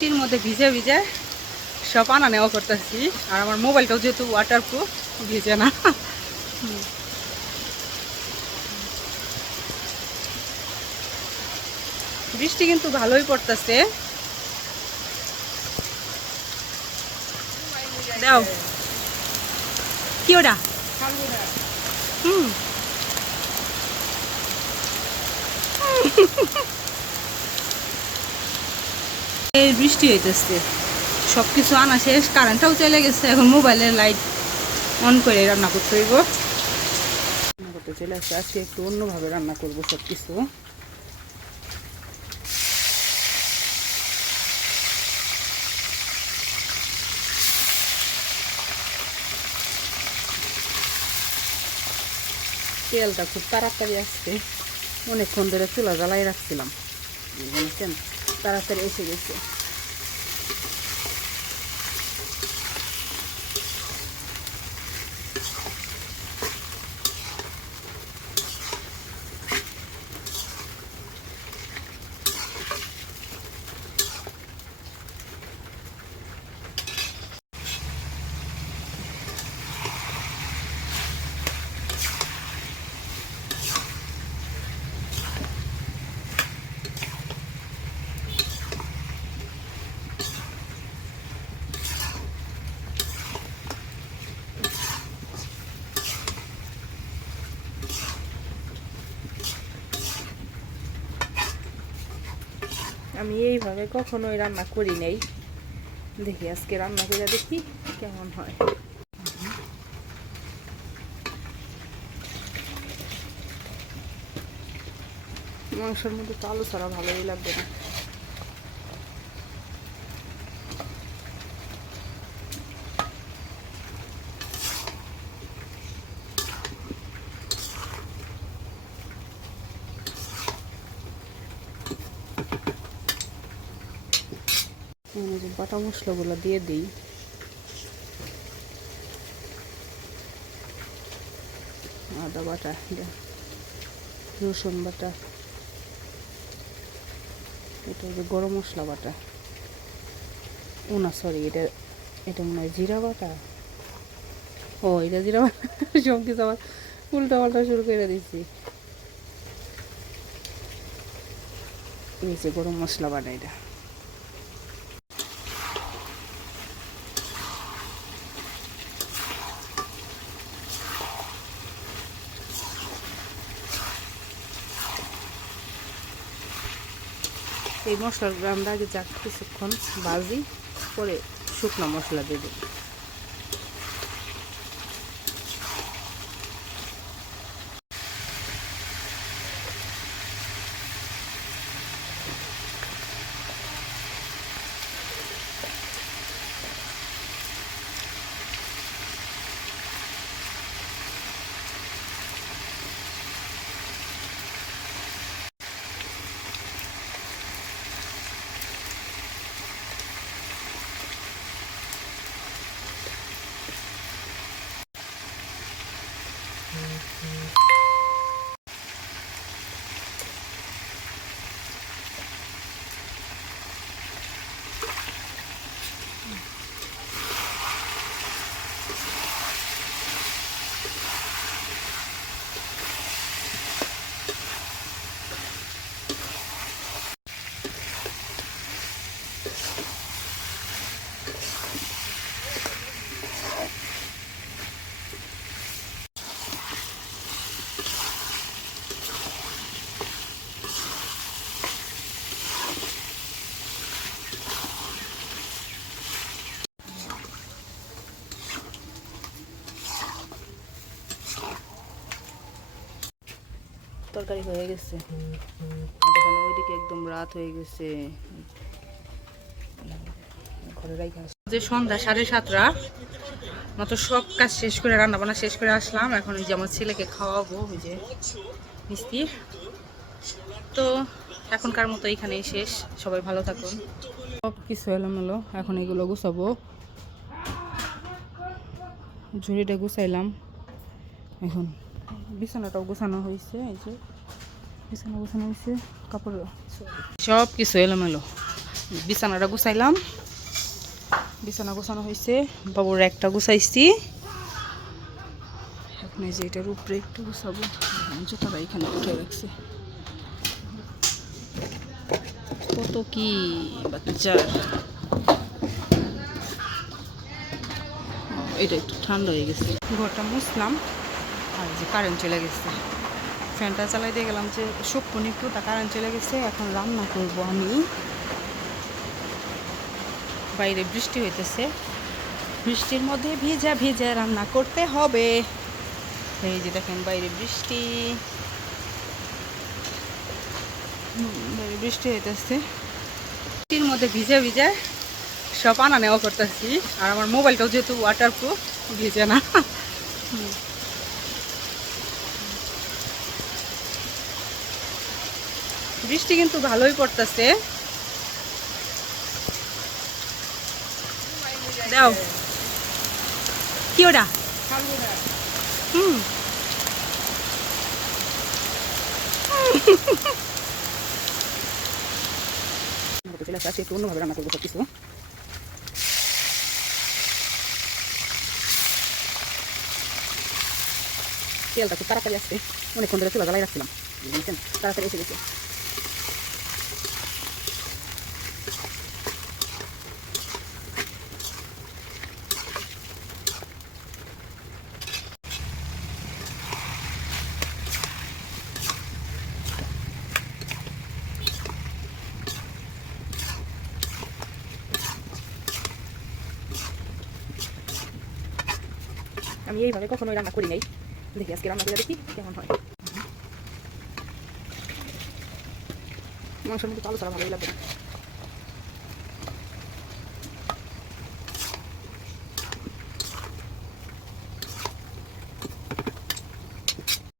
বৃষ্টির মধ্যে ভিজে ভিজে সব আনা নেওয়া করতেছি। আর আমার মোবাইলটাও যেহেতু ওয়াটারপ্রুফ, ভিজে না। বৃষ্টি কিন্তু ভালোই পড়তেছে। দাও কি ওটা? এই বৃষ্টি হইতেছে, সবকিছু আনা শেষ, কারেন্টটাও চলে গেছে। এখন মোবাইলের লাইট অন করে রান্না করতে হইব। রান্না করতে চলে আসছে। আজকে একটু অন্যভাবে রান্না করবো সবকিছু। তেলটা খুব তাড়াতাড়ি আসছে, অনেকক্ষণ ধরে চুলা জ্বালাই রাখছিলাম, বুঝছেন, তাড়াতাড়ি এসে গেছে। আমি এইভাবে কখনোই রান্না করি নাই, দেখি আজকে রান্না করে দেখি কেমন হয়। মাংসের মধ্যে তো আলু ছাড়া ভালোই লাগবে না। বাটা মশলাগুলো দিয়ে দিই। আদা বাটা, রসুন বাটা, এটা হচ্ছে গরম মশলা বাটা। ও না, সরি, এটা মনে হয় জিরা বাটা। ও, এটা জিরা বাটা। সব কিছু আবার উল্টা পাল্টা শুরু করে দিচ্ছি। এই যে গরম মশলা বাটা, এটা। এই মশলাগুলো আমরা আগে যাক কিছুক্ষণ ভাজি, পরে শুকনো মশলা দিয়ে দিই। তরকারি হয়ে গেছে, ওইদিকে একদম রাত হয়ে গেছে। যে সন্ধ্যা 7:30 মতো সব কাজ শেষ করে, রান্না বান্না শেষ করে আসলাম। এখন ওই যে আমার ছেলেকে খাওয়াবো, ওই যে মিষ্টি। তো এখনকার মতো এইখানেই শেষ। সবাই ভালো থাকুন। সব কিছু এলোমেলো, এখন এগুলো গুছাবো। ঝুড়িটা গুছাইলাম, এখন বিছানাটাও গোছানো হয়েছে। এই যে বিছানা গোছানো হয়েছে, কাপড়, সব কিছু এলোমেলো। বিছানাটা গুছাইলাম, বিছানা গোছানো হয়েছে, বাবুর একটা গুছাইছি। এখন এই যে এটার উপরে একটু গুছাবো, জুতাটা এখানে উঠে রাখছি। কত কি বাচ্চার, এটা একটু ঠান্ডা হয়ে গেছে। ঘরটা মুছলাম, আর যে কারেন্ট চলে গেছে, ফ্যানটা চালাই দিয়ে গেলাম যে শুকনো একটু, তা কারেন্ট চলে গেছে। এখন রান্না করব আমি। বাইরে বৃষ্টি হইতেছে, বৃষ্টির মধ্যে ভিজা ভিজা রান্না করতে হবে। এই যে দেখেন বাইরে বৃষ্টি, বাইরে বৃষ্টি হইতেছে, বৃষ্টির মধ্যে ভিজা ভিজা সব আনা নেওয়া করতেছি। আর আমার মোবাইলটাও যেহেতু ওয়াটারপ্রুফ, ভিজে না। বৃষ্টি কিন্তু ভালোই পড়তেছে। দাও কি ওটা? চলে আসছে, একটু অন্যভাবে রান্না করবো সব কিছু। তেলটা খুব তাড়াতাড়ি আসছে, অনেকক্ষণ ধরে চুলা জ্বালাই রাখছিলাম, তাড়াতাড়ি এসে গেছে। আমি এইভাবে কখনোই রান্না করি নাই, দেখি আজকে রান্না করে দেখি কেমন হয়। মাংসের মধ্যে আলু ছাড়া ভালোই লাগবে না।